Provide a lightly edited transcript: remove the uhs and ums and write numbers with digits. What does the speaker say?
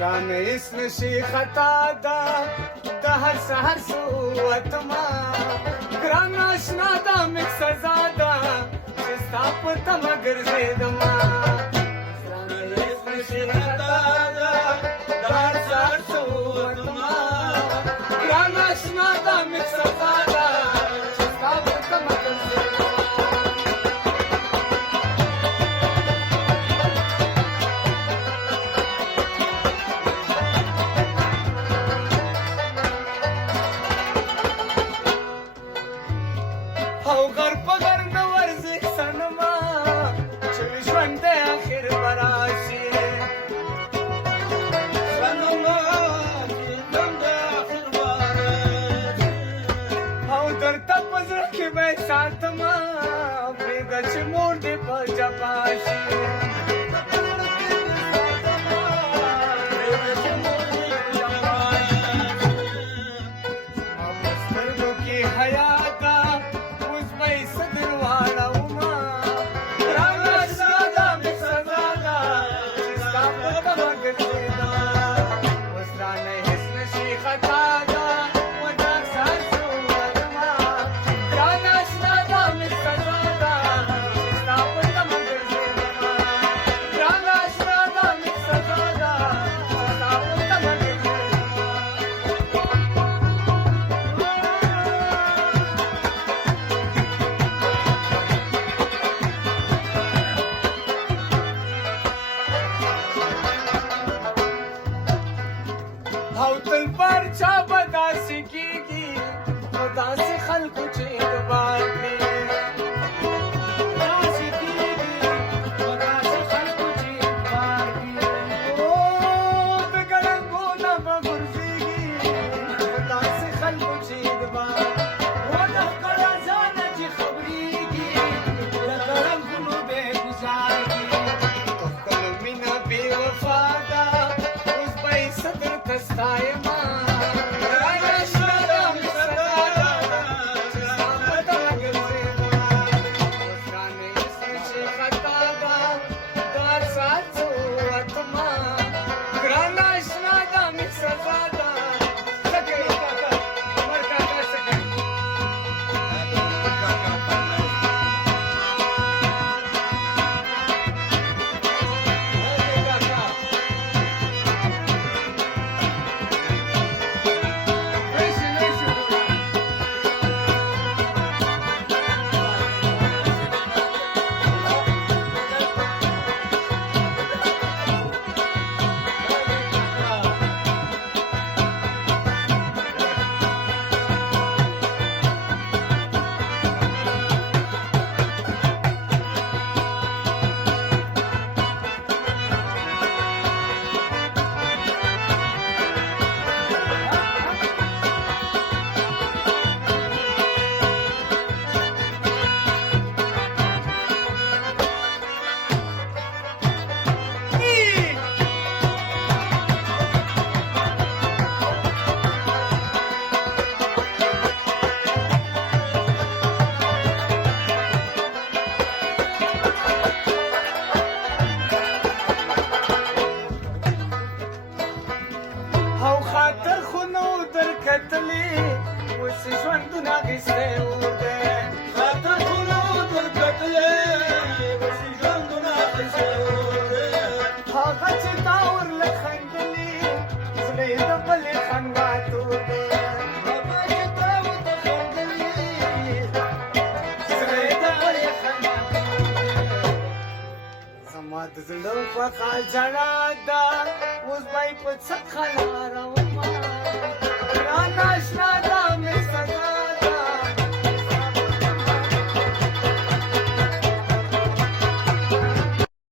رانه هیڅ نشي خطا ده د هر سحر سوتما ګران اشنا دا مې سزا ده چې ستا په تمه ګرځېدما رانه هیڅ نشي خطا ده د هر سحر سوتما ګران اشنا دا مې سزا ده چې ستا په تمه ګرځېدما او غر په غر د ورزش سنما چې ژوند د اخر براشي سنما چې ژوند د اخر براشي او درته په زړه کې به ساتما پرېږده چې مور دې په جفا شي او په سترګو کې حیا ده او تل پر چا به داسې کېږي نو داسې خلکو چې اعتبار کړي داسې کېږي نو داسې خلکو چې اعتبار کړي او د ګړنګو نه به غورځېږي نو داسې خلکو چې اعتبار او د ښکلا ځانه چې خبرېږي د ګړنګونو به ګزارږي په خپل مینه بې وفا ده اوس به یې څه درته ستایمه او خاطر خو نو درکتلی اوس ژوندونه اخیستی اور دی خاطر خو نو درکتلی اوس ژوندونه اخیستی اور دی هغه چې تا ورله خندلي زړه یې د بلې خندا تور دی هغه چې تا ورته خندلي زړه یې د بلې خندا زما د زړه خوښه ژړا ده اوس به یې په څه خلارومه ګران اشنا